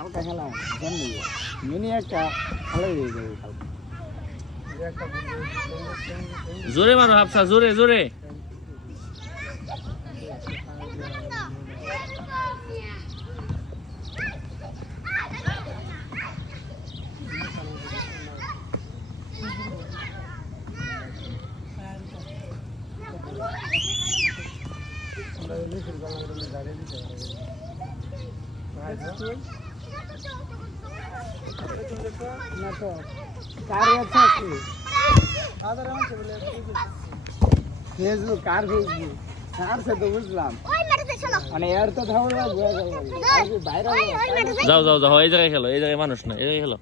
হালকা খেলা জানি মিনি একটা ভালোই হয়ে যাবে জোরে মারো হাফসা, জোরে জোরে। না তো কার আছে ফেসবুক কার ফেসবুক কার সে তো বুঝলাম মানে এর তো ধারণা বুঝা যাবে যাও যাও যাও, এই জায়গায় খেলো, এই জায়গায় মানুষ না, এই জায়গায় খেলো।